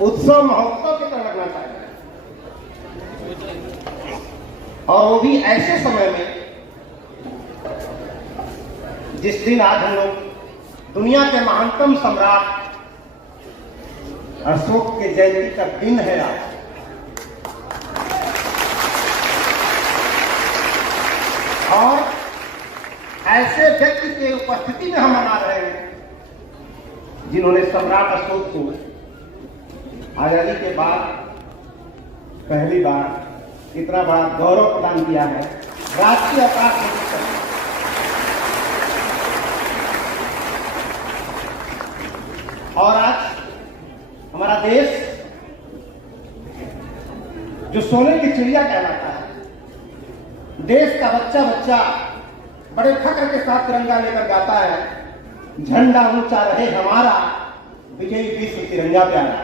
उत्सव महोत्सव की तरह लगना चाहिए, और वो भी ऐसे समय में जिस दिन आज हम लोग दुनिया के महानतम सम्राट अशोक के जयंती का दिन है आज। और ऐसे व्यक्ति के उपस्थिति में हम मना रहे हैं जिन्होंने सम्राट अशोक को आजादी के बाद पहली बार इतना बड़ा गौरव प्रदान किया है, राष्ट्रीय अवकाश घोषित। और आज हमारा देश जो सोने की चिड़िया कहलाता है, देश का बच्चा बच्चा बड़े फख्र के साथ तिरंगा लेकर गाता है, झंडा ऊंचा रहे हमारा, विजयी विश्व तिरंगा प्यारा।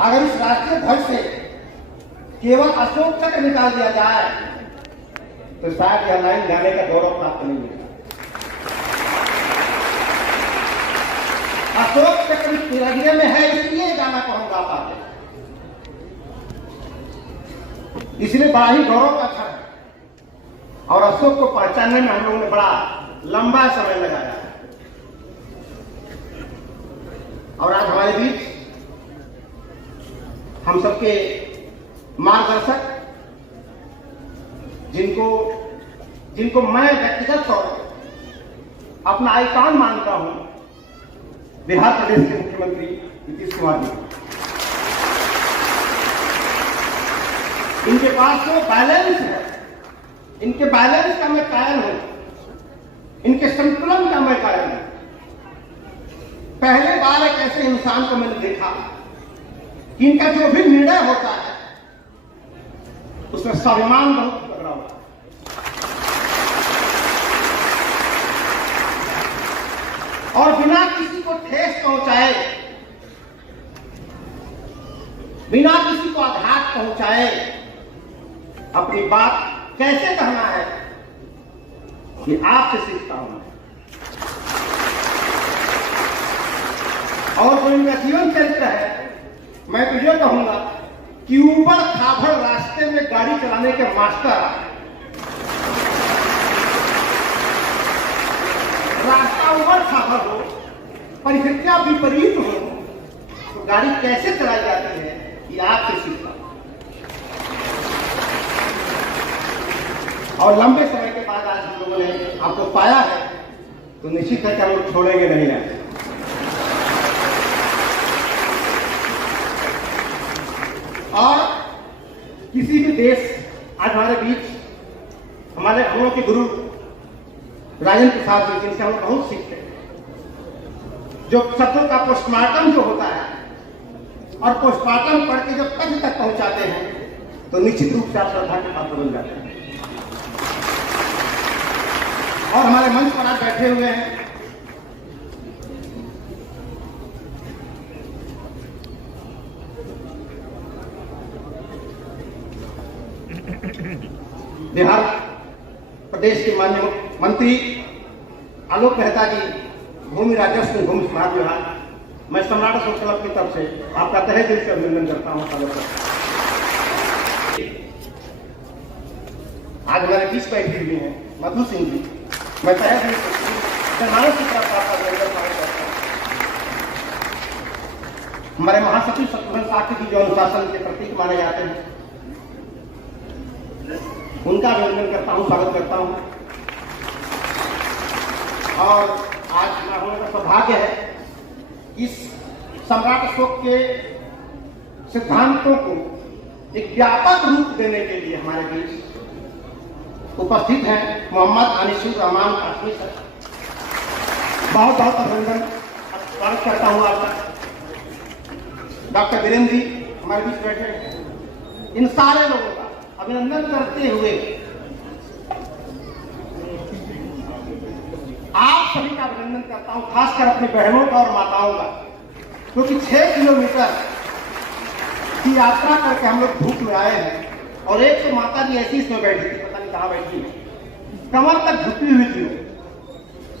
अगर इस राष्ट्रीय ध्वज से केवल अशोक चक्र निकाल दिया जाए तो शायद यह लाइन गाने का गौरव प्राप्त नहीं मिलेगा। अशोक चक्र तिरंगे में है, इसलिए गाना को हम गा पाते, इसलिए बड़ा ही गौरव का क्षण है। और अशोक को पहचानने में हम लोगों ने बड़ा लंबा समय लगाया। और आज हमारे बीच हम सबके मार्गदर्शक, जिनको मैं व्यक्तिगत तौर पर अपना आइकॉन मानता हूं, बिहार प्रदेश के मुख्यमंत्री नीतीश कुमार जी। इनके पास जो बैलेंस है, इनके बैलेंस का मैं कायल हूं, इनके संतुलन का मैं कायल हूं। पहले बार एक ऐसे इंसान को मैंने देखा कि इनका जो भी निर्णय होता है उसमें स्वाभिमान बहुत लग रहा होता है। और बिना किसी को ठेस पहुंचाए, बिना किसी को आघात पहुंचाए अपनी बात कैसे कहना है, कि आपसे सीखता हूं। और जो इनका जीवन चरित्र है, मैं तो ये कहूंगा कि ऊबड़ खाबड़ रास्ते में गाड़ी चलाने के मास्टर, रास्ता ऊबड़ खाबड़ हो, परिस्थितियां विपरीत हो, तो गाड़ी कैसे चलाई जाती है, ये आपसे सीखता हूं। और लंबे समय के बाद आज हम लोगों ने आपको पाया है, तो निश्चित है कि हम लोग छोड़ेंगे नहीं है। और किसी भी देश, आज हमारे बीच हम लोगों के गुरु राजेंद्र प्रसाद जी, जिनसे हम बहुत सीखते हैं, जो शब्दों का पोस्टमार्टम जो होता है और पोस्टमार्टम पढ़ के जब तथ्य तक पहुंचाते हैं तो निश्चित रूप से आप श्रद्धा के पात्र बन जाते हैं। और हमारे मंच पर आज बैठे हुए हैं बिहार प्रदेश के माननीय मंत्री आलोक मेहता जी, भूमि राजस्व भूमि सुधार विभाग। मैं सम्राट अशोक क्लब की तरफ से आपका तहे दिल से अभिनंदन करता हूं। आज हमारे बीच बैठे हुए हैं मधु सिंह जी, मैं तहे दिल से मानव की तरफ आपका अभिनंदन करता हूं। हमारे महासचिव शत्रुघ्न साक्य जी, जो अनुशासन के प्रतीक माने जाते हैं, उनका अभिनंदन करता हूं, स्वागत करता हूं। और आज ना होने का सौभाग्य है, इस सम्राट अशोक के सिद्धांतों को एक व्यापक रूप देने के लिए हमारे बीच उपस्थित हैं मोहम्मद अनीसुर रहमान काश्मीर सर। बहुत बहुत अभिनंदन, स्वागत करता हूं आपका। डॉक्टर वीरेंद्र जी हमारे बीच बैठे हैं। इन सारे लोगों का अभिनंदन करते हुए आप सभी का अभिनंदन करता हूं, खासकर अपनी बहनों का और माताओं का, क्योंकि 6 किलोमीटर की यात्रा करके हम लोग धूप में आए हैं। और एक तो माता जी ऐसी इसमें बैठी थी, पता नहीं कहां बैठी है, कमर तक झुकी हुई थी,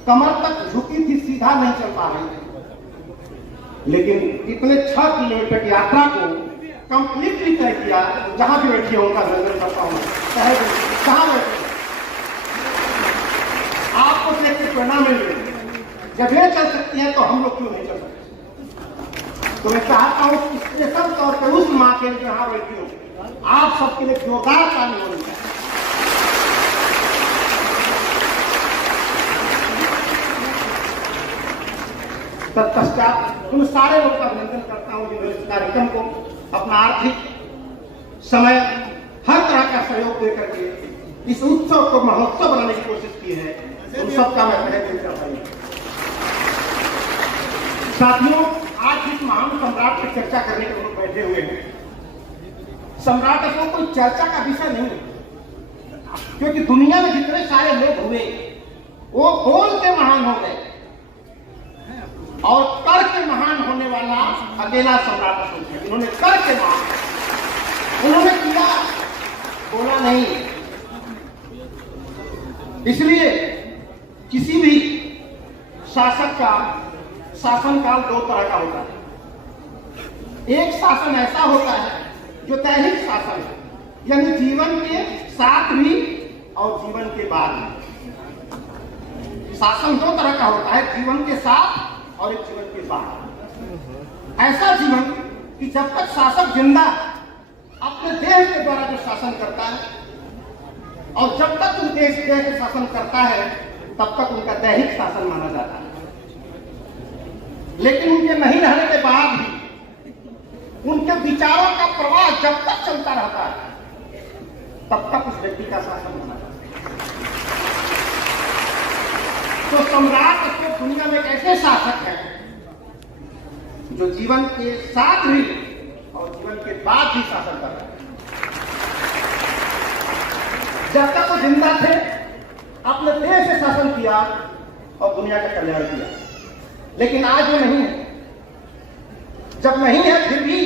कमर तक झुकी थी, सीधा नहीं चल पा रही थी। लेकिन इतने 6 किलोमीटर की यात्रा को कंप्लीटली तय किया। जहां भी बैठे हो उनका अभिनंदन करता हूँ। चाहे जहां बैठे आपको से प्रेरणा मिल रही, जब ये चल सकती है तो हम लोग क्यों नहीं चल सकते। तो मैं चाहता हूँ स्पेशल तौर पर उस माँ के लिए यहाँ बैठी हूँ, आप सबके लिए जोरदार ताली होनी चाहिए। तत्पश्चात उन सारे लोगों का अभिनंदन करता हूँ जिन्होंने इस कार्यक्रम को अपना आर्थिक समय हर तरह का सहयोग देकर के इस उत्सव को महोत्सव बनाने की कोशिश की है। उन सबका मैं तहे दिल से आभारी हूं। साथियों, आज इस महान सम्राट की चर्चा करने के लोग बैठे हुए हैं। सम्राट अशोक कोई चर्चा का विषय नहीं है, क्योंकि दुनिया में जितने सारे लोग हुए वो बोल के महान हो गए और कर के महान होने वाला अकेला सम्राट अशोक है। उन्होंने कर के महान, उन्होंने किया, बोला नहीं। इसलिए किसी भी शासक का शासनकाल 2 तरह का होता है। एक शासन ऐसा होता है जो दैनिक शासन है, यानी जीवन के साथ भी और जीवन के बाद भी। शासन 2 तरह का होता है, जीवन के साथ और एक जीवन के बाद। ऐसा जीवन कि जब तक शासक जिंदा अपने देश के द्वारा जो शासन करता है और जब तक उन देश के शासन करता है तब तक उनका दैहिक शासन माना जाता है। लेकिन उनके नहीं रहने के बाद भी उनके विचारों का प्रवाह जब तक चलता रहता है तब तक उस व्यक्ति का शासन माना जाता है। तो सम्राट अशोक दुनिया में एक ऐसे शासक है जो जीवन के साथ भी और जीवन के बाद भी शासन कर रहे हैं। जब तक वो जिंदा थे अपने देश से शासन किया और दुनिया का कल्याण किया, लेकिन आज वो नहीं है। जब नहीं है फिर भी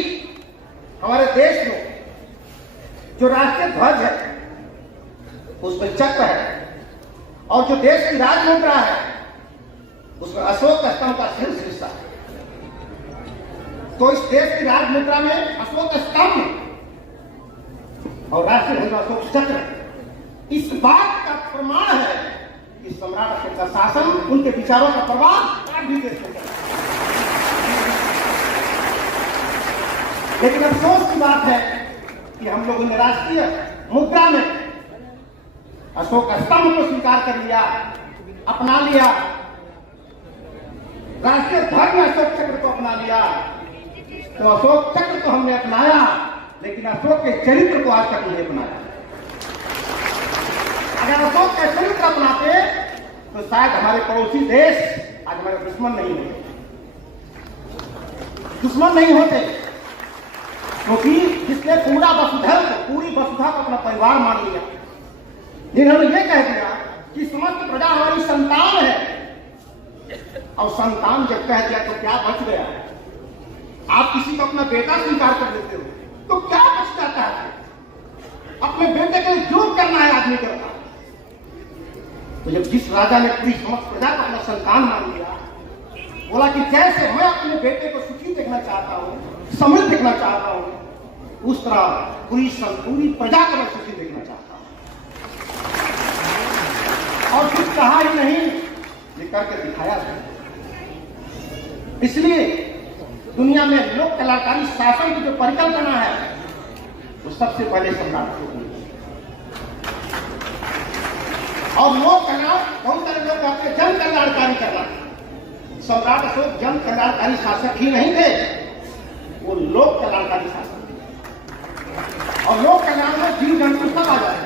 हमारे देश में जो राष्ट्रीय ध्वज है उसमें चक्र है और जो देश की राजमुद्रा है उसमें अशोक स्तंभ का शीर्ष हिस्सा है। तो इस देश की राजमुद्रा में अशोक स्तंभ और राष्ट्रीय ध्वज अशोक चक्र इस बात का प्रमाण है कि सम्राट अशोक का शासन, उनके विचारों का प्रभाव आज भी देश में चल रहा है। लेकिन अफसोस की बात है कि हम लोगों ने राष्ट्रीय मुद्रा में अशोक स्तंभ को स्वीकार कर लिया, अपना लिया, राष्ट्रीय ध्वज में अशोक चक्र को अपना लिया। तो अशोक चक्र को हमने अपनाया लेकिन अशोक के चरित्र को आज तक नहीं अपनाया। अगर अशोक का चरित्र अपनाते तो शायद हमारे पड़ोसी देश आज हमारे दुश्मन नहीं होते, क्योंकि जिसने पूरी वसुधा को अपना परिवार मान लिया, जिन्होंने ये कह दिया कि समस्त प्रजा हमारी संतान है और संतान जब कह दिया तो क्या बच गया। आप किसी को अपना बेटा स्वीकार कर देते हो तो क्या बच जाता है। अपने बेटे के लिए जो करना है आदमी करता है। तो जब जिस राजा ने पूरी समस्त प्रजा को अपना संतान मान लिया, बोला कि जैसे मैं अपने बेटे को सुखी देखना चाहता हूँ, समृद्ध देखना चाहता हूँ, उस तरह पूरी प्रजा को मैं सुखी देखना चाहता हूँ। और कुछ कहा ही नहीं, ये करके दिखाया था। इसलिए दुनिया में लोक कलाकारी शासन की जो परिकल्पना है वो सबसे पहले सम्राट अशोक ने। और लोक कल्याण, बहुत सारे लोग कहते हैं जन कल्याणकारी करना। सम्राट अशोक जन कल्याणकारी शासक ही नहीं थे, वो लोक कल्याणकारी शासक थे। और लोक कल्याण में जीव जंतु सब आ जाए।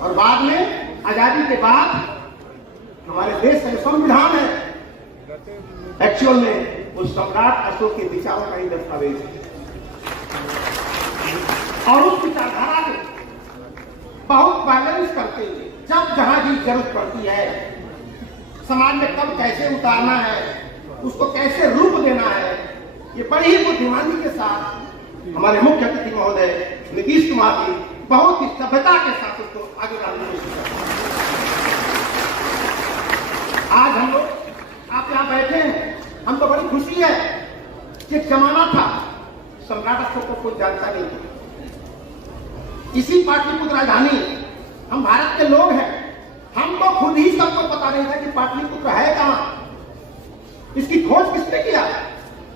और बाद में आजादी के बाद हमारे देश का जो संविधान है एक्चुअल में वो सम्राट अशोक के विचारों का ही दस्तावेज है। और उस विचारधारा को बहुत बैलेंस करते हुए जब जहां भी जरूरत पड़ती है, समाज में कब कैसे उतारना है, उसको कैसे रूप देना है, ये बड़ी ही बुद्धिमानी के साथ हमारे मुख्य अतिथि महोदय नीतीश कुमार जी बहुत ही सभ्यता के साथ उसको आगे बढ़ाने की कोशिश करते हैं। आज हम लोग आप यहाँ बैठे हैं, हमको बड़ी खुशी है एक जमाना था सम्राट अशोक को कोई जानता नहीं था। इसी पाटलिपुत्र राजधानी, हम भारत के लोग हैं, हमको खुद ही सबको पता नहीं था कि पाटलिपुत्र है कहां, इसकी खोज किसने किया?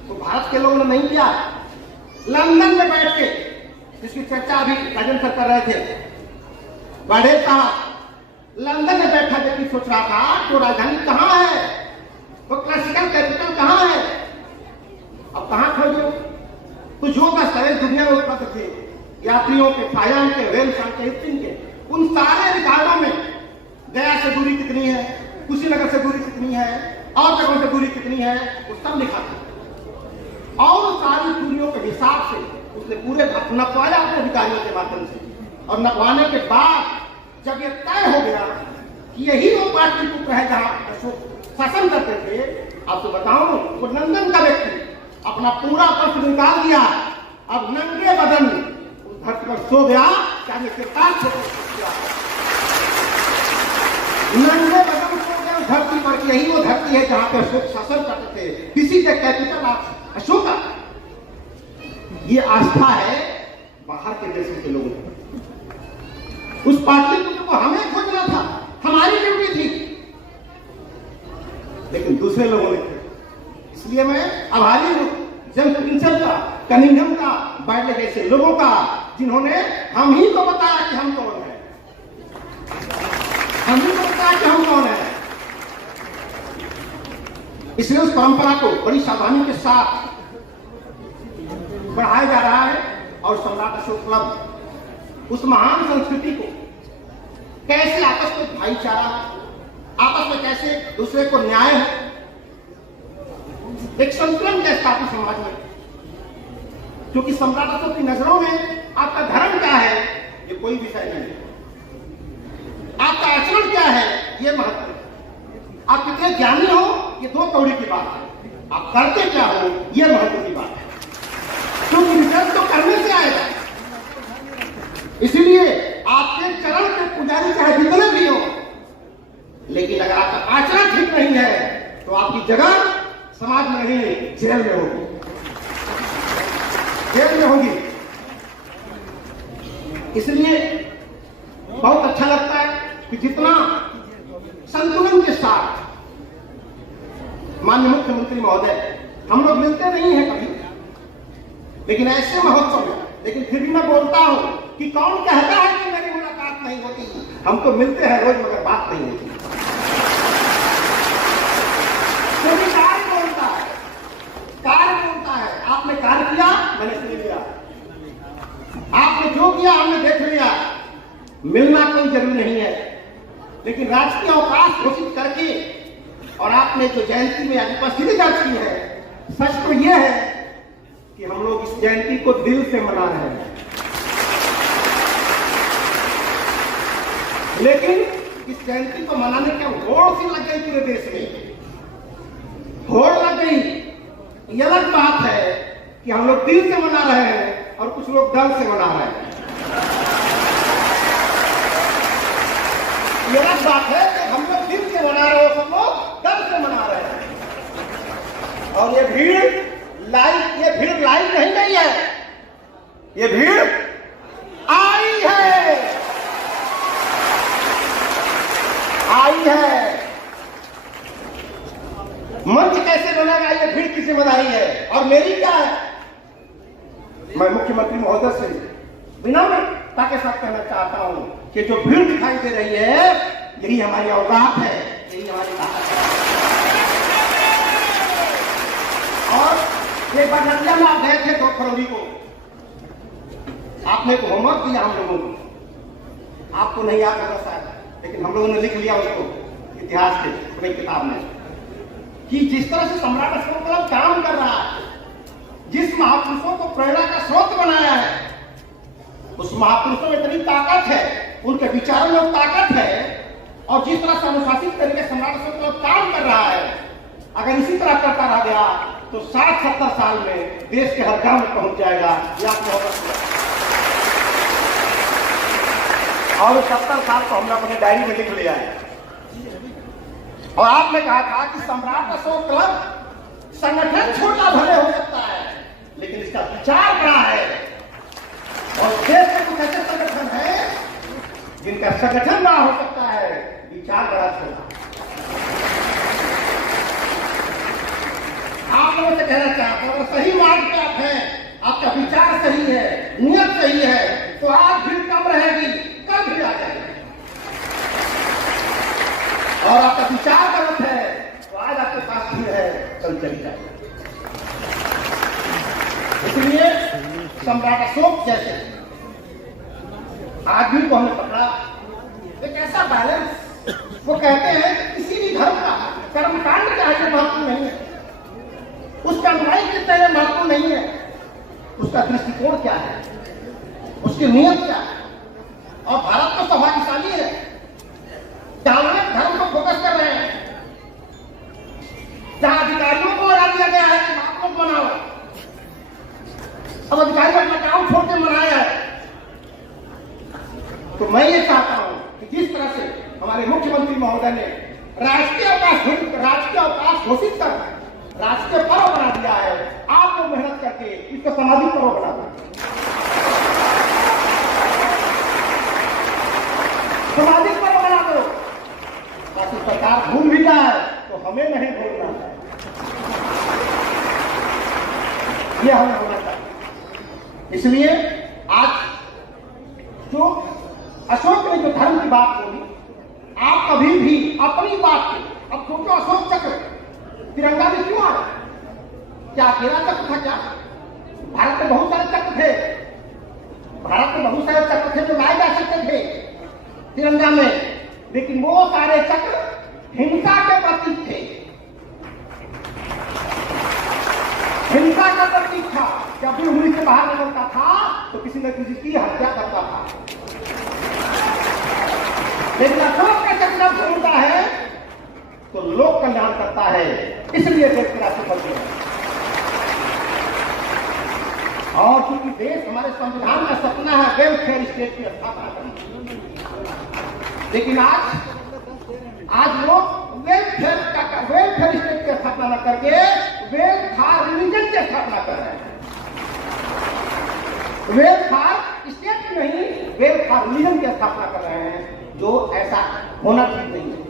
तो भारत के लोगों ने नहीं किया। लंदन में बैठ के इसकी चर्चा अभी राजन सर कर रहे थे, वाडेल साहब लंदन में बैठा व्यक्ति सोच रहा था तो राजधानी कहां है, वो क्लासिकल कैपिटल कहां है। अब कहां खोजो? तो जो दस्तावेज दुनिया में उपलब्ध थे, यात्रियों के, फायाम के, वेलशान के, हिस्टिंग के, उन सारे रिकॉर्डों में गया से दूरी कितनी है, कुशीनगर से दूरी कितनी है, और जगहों से दूरी कितनी है, वो सब लिखा था। और सारी दूरियों के हिसाब से उसने पूरे नपवाया अपने अधिकारियों के माध्यम से, और नपवाने के बाद जब ये तय हो गया कि यही वो पाटलिपुत्र है जहां अशोक शासन करते थे, आपको बताऊं वो लंदन का व्यक्ति अपना पूरा पक्ष निकाल दिया, अब नंगे बदन उस धरती पर सो गया, चाहे किरदार नंगे बदन सो गया उस धरती पर। यही वो धरती है जहां पे अशोक शासन करते थे, किसी के कैपिटल अशोका। ये आस्था है बाहर के देशों के लोगों को। उस पाटलिपुत्र को हमें खोजना था, हमारी ड्यूटी थी, लेकिन दूसरे लोगों ने किया। इसलिए मैं आभारी हूं जेम्स प्रिंसेप का, कनिंघम का, बाइडले जैसे लोगों का, जिन्होंने हम ही को बताया कि हम कौन है, हम ही को बताया कि हम कौन है। इसलिए उस परंपरा को बड़ी सावधानी के साथ बढ़ाया जा रहा है। और सम्राट अशोक क्लब उस महान संस्कृति को कैसे आपस में भाईचारा, आपस में कैसे दूसरे को न्याय है, एक संतुलन कैसे स्थापित समाज में, क्योंकि सम्राट अशोक की नजरों में आपका धर्म क्या है ये कोई विषय नहीं है, आपका आचरण क्या है ये महत्व है, आप कितने ज्ञानी हो ये दो कौड़ी की बात है, आप करते क्या हो ये महत्व की बात है, क्योंकि रिजल्ट तो करने से आएगा। इसीलिए आपके चरण के पुजारी चाहे जितने भी हो, लेकिन अगर आपका आचरण ठीक नहीं है तो आपकी जगह समाज में नहीं जेल में होगी, जेल में होगी। इसलिए बहुत अच्छा लगता है कि जितना संतुलन के साथ माननीय मुख्यमंत्री महोदय, हम लोग मिलते नहीं हैं कभी, लेकिन ऐसे महोत्सव में, लेकिन फिर भी मैं बोलता हूं कि कौन कहता है कि मेरी मुलाकात नहीं होती, हम तो मिलते हैं रोज मगर बात नहीं होती। क्योंकि कार्य बोलता है, कार्य बोलता है। आपने कार्य किया, मैंने सुन लिया, आपने जो किया हमने देख लिया। मिलना कोई जरूरी नहीं है, लेकिन राजकीय अवकाश घोषित करके और आपने जो जयंती में आज उपस्थिति दर्ज की है, सच तो यह है कि हम लोग इस जयंती को दिल से मना रहे हैं। लेकिन इस जयंती को मनाने के होड़ सी लग गई पूरे देश में, होड़ लग गई। ये अलग बात है कि हम लोग दिल से मना रहे हैं और कुछ लोग दल से मना रहे हैं। ये अलग बात है कि हम लोग दिल से मना रहे हो, सब लोग दल से मना रहे हैं। और ये भीड़ लाइव नहीं गई है, ये भीड़ आई है, आई है। मंच कैसे बनेगा ये भीड़ की जिम्मेदारी है, और मेरी क्या है। मैं मुख्यमंत्री महोदय से विनम्रता के साथ कहना चाहता हूं कि जो भीड़ दिखाई दे रही है यही हमारी औकात है, यही हमारी ताकत है। और एक बार नदिया में आप गए थे 2 फरवरी को, आपने एक होमवर्क दिया हम लोगों को, आपको नहीं याद होगा शायद, लेकिन हम लोगों ने लिख लिया उसको इतिहास के अपनी किताब में, कि जिस तरह से सम्राट अशोक क्लब काम कर रहा है, जिस महापुरुषों को प्रेरणा का स्रोत बनाया है, उस महापुरुषों में इतनी ताकत है, उनके विचारों में ताकत है, और जिस तरह से अनुशासित तरीके सम्राट अशोक क्लब काम कर रहा है, अगर इसी तरह करता रह गया तो 60-70 साल में देश के हर गांव में पहुंच जाएगा। और 70 साल को हमने अपनी डायरी में लिख लिया है। और आपने कहा था कि सम्राट अशोक क्लब संगठन छोटा भले हो सकता है, संगठन बड़ा हो सकता है, विचार बड़ा छोटा। आप लोगों से कहना चाहता हूं, अगर सही मार्ग पे आप हैं, आपका विचार सही है, नियत सही है, तो आज भीड़ कम रहेगी, कल भी आ जाएगी। और आपका विचार गलत है तो आज आपके पास भीड़ है, कल चली जाएगी। इसलिए सम्राट अशोक जैसे आदमी को हमने पकड़ा, एक ऐसा बैलेंस। वो कहते हैं कि किसी भी धर्म का कर्मकांड का आगे महत्व नहीं है, उसका अनुयायी कितने में महत्व नहीं है, उसका दृष्टिकोण क्या है, उसकी नियत क्या है। और भारत तो सौभाग्यशाली है, धर्म को फोकस कर रहे हैं, जहां अधिकारियों को हटा दिया गया है कि आप लोग बनाओ, अब अधिकारी अपना काम छोड़ के मनाया है। तो मैं ये चाहता हूं कि जिस तरह से हमारे मुख्यमंत्री महोदय ने राष्ट्रीय अवकाश घोषित कर राष्ट्रीय पर्व बना दिया है, आप लोग मेहनत करके इसको सामाजिक पर्व बना दें, सामाजिक पर्व बना दो, ताकि सरकार भूल भी जाए तो हमें नहीं भूलना है। यह हमें होना चाहिए। इसलिए आज जो अशोक ने जो धर्म की बात बोली, आप कभी भी अपनी बात पे, अब सोचो अशोक चक्र तिरंगा में क्यों आया? क्या अकेला चक्र था क्या? भारत में बहुत सारे चक्र थे, भारत में बहुत सारे चक्र थे जो लाए जा सकते थे तिरंगा में, लेकिन वो सारे चक्र हिंसा के प्रतीक थे, हिंसा का प्रतीक था। जब भी उंगली से बाहर निकलता था तो किसी न किसी की हत्या करता था। लेकिन अशोक का चक्र घूमता है तो लोक कल्याण करता है, इसलिए देश की राशि बढ़ती है। और क्योंकि देश हमारे संविधान का सपना है वेलफेयर स्टेट की स्थापना करना, लेकिन आज लोग वेलफेयर स्टेट की स्थापना न करके वेलफेयर रिलीजन की स्थापना कर रहे हैं। वेलफेयर स्टेट की नहीं, वेलफेयर रिलीजन की स्थापना कर रहे हैं, जो ऐसा होना ठीक नहीं है।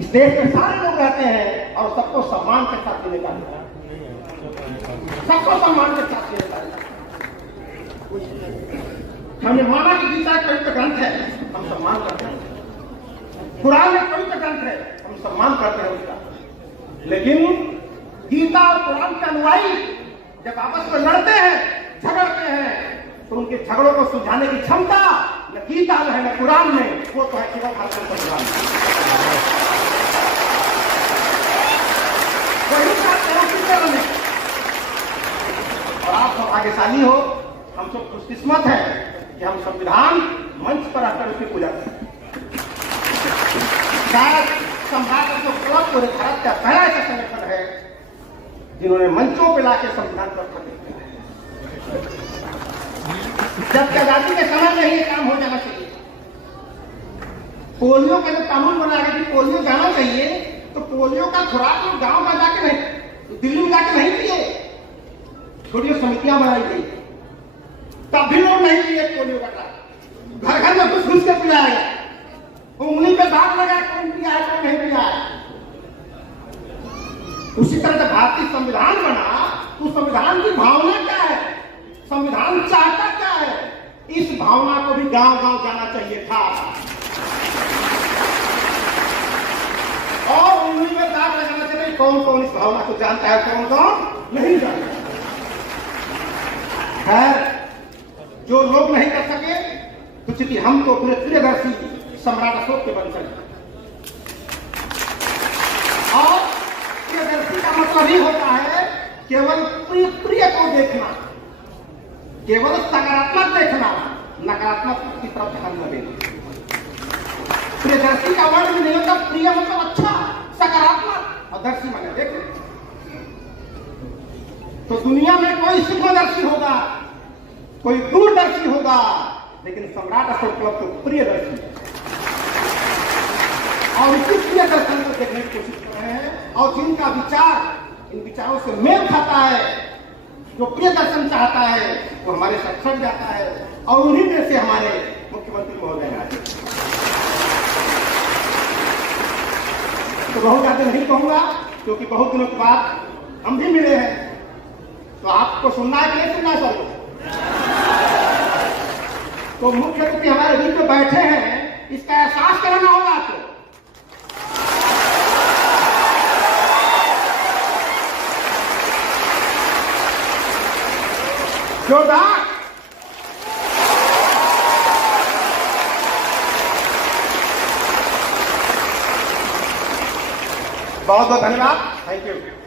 इस देश में सारे लोग रहते हैं और सबको सम्मान के साथ जीने का, सबको सम्मान के साथ जीने का। हमने माना कि गीता एक पवित्र ग्रंथ है, हम सम्मान करते हैं। कुरान एक पवित्र ग्रंथ है, हम सम्मान करते हैं उसका। लेकिन गीता और कुरान के अनुयायी जब आपस में लड़ते हैं, झगड़ते हैं, तो उनके झगड़ों को सुलझाने की क्षमता न गीता में है न कुरान में, वो तो है केवल भारतीय संविधान में। और आप सब भाग्यशाली हो, हम सब खुशकिस्मत हैं कि हम संविधान मंच पर आकर उसकी पूजा करें। शायद सम्राट अशोक क्लब पूरे भारत का पहला ऐसा संगठन है जिन्होंने मंचों पर लाके संविधान पर किया है। जबकि आजादी के समय में ही ये काम हो जाना चाहिए। पोलियो का जब कानून बनाया कि पोलियो जाना चाहिए, तो पोलियो का खुराक लोग गांव में जाके नहीं, दिल्ली में जाके नहीं पिए, छोटी समितियां बनाई गई, तब भी लोग नहीं पिए पोलियो का। घर घर में कुछ घुस के पिलाया गया, उंगली पे दाग लगा, कौन पिया है कौन नहीं पिया है। उसी तरह से भारतीय संविधान बना, तो संविधान की भावना क्या है, संविधान चाहता क्या है, इस भावना को भी गांव गांव जाना चाहिए था। और उंगली में दाग लगाना चाहिए, कौन कौन इस भावना को जानता है, कौन कौन नहीं जानता है। जो लोग नहीं कर सके तो चूंकि हम तो पूरे प्रियदर्शी सम्राट अशोक के वंशज हैं, और प्रियदर्शी का मतलब ही होता है केवल प्रिय को देखना, केवल सकारात्मक देखना, नकारात्मक की तरफ ध्यान न देना। प्रियदर्शी का वर्ड भी नहीं होता, प्रिय मतलब अच्छा, सकारात्मक, और दर्शी माने देखो। तो दुनिया में कोई सूक्ष्मदर्शी होगा, कोई दूरदर्शी होगा, लेकिन सम्राट अशोक क्लब तो प्रियदर्शी है। और इसी प्रिय दर्शन को देखने की कोशिश कर रहे हैं, और जिनका विचार इन विचारों से मेल खाता है, जो प्रिय दर्शन चाहता है, वो हमारे साथ छट जाता है, और उन्हीं में से हमारे मुख्यमंत्री महोदय ने आज। तो बहुत ज्यादा नहीं कहूंगा क्योंकि बहुत दिनों के बाद हम भी मिले हैं, तो आपको सुनना है कि नहीं सुनना चाहिए। तो मुख्यमंत्री हमारे बीच में बैठे हैं, इसका एहसास कराना होगा आपको। जोरदार बहुत बहुत धन्यवाद, थैंक यू।